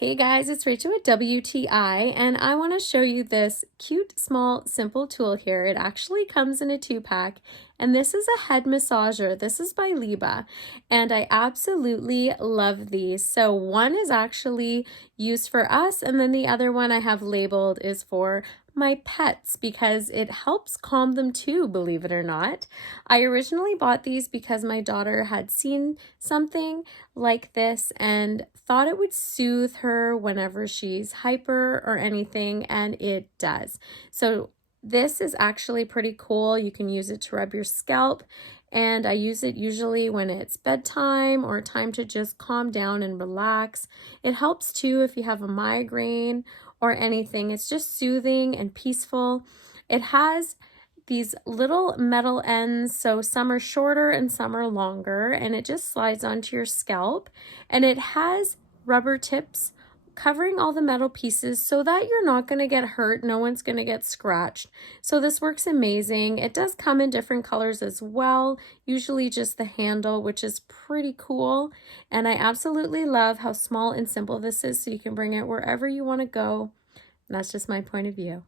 Hey guys, it's Rachel at WTI, and I want to show you this cute, small, simple tool here. It actually comes in a 2-pack, and this is a head massager. This is by Liba, and I absolutely love these. So one is actually used for us, and then the other one I have labeled is for my pets because it helps calm them too, believe it or not. I originally bought these because my daughter had seen something like this and thought it would soothe her whenever she's hyper or anything, and it does. So this is actually pretty cool. You can use it to rub your scalp, and I use it usually when it's bedtime or time to just calm down and relax. It helps too if you have a migraine or anything. It's just soothing and peaceful. It has these little metal ends, so some are shorter and some are longer, and it just slides onto your scalp, and it has rubber tips covering all the metal pieces so that you're not going to get hurt. No one's going to get scratched. So this works amazing. It does come in different colors as well, usually just the handle, which is pretty cool. And I absolutely love how small and simple this is, so you can bring it wherever you want to go. And that's just my point of view.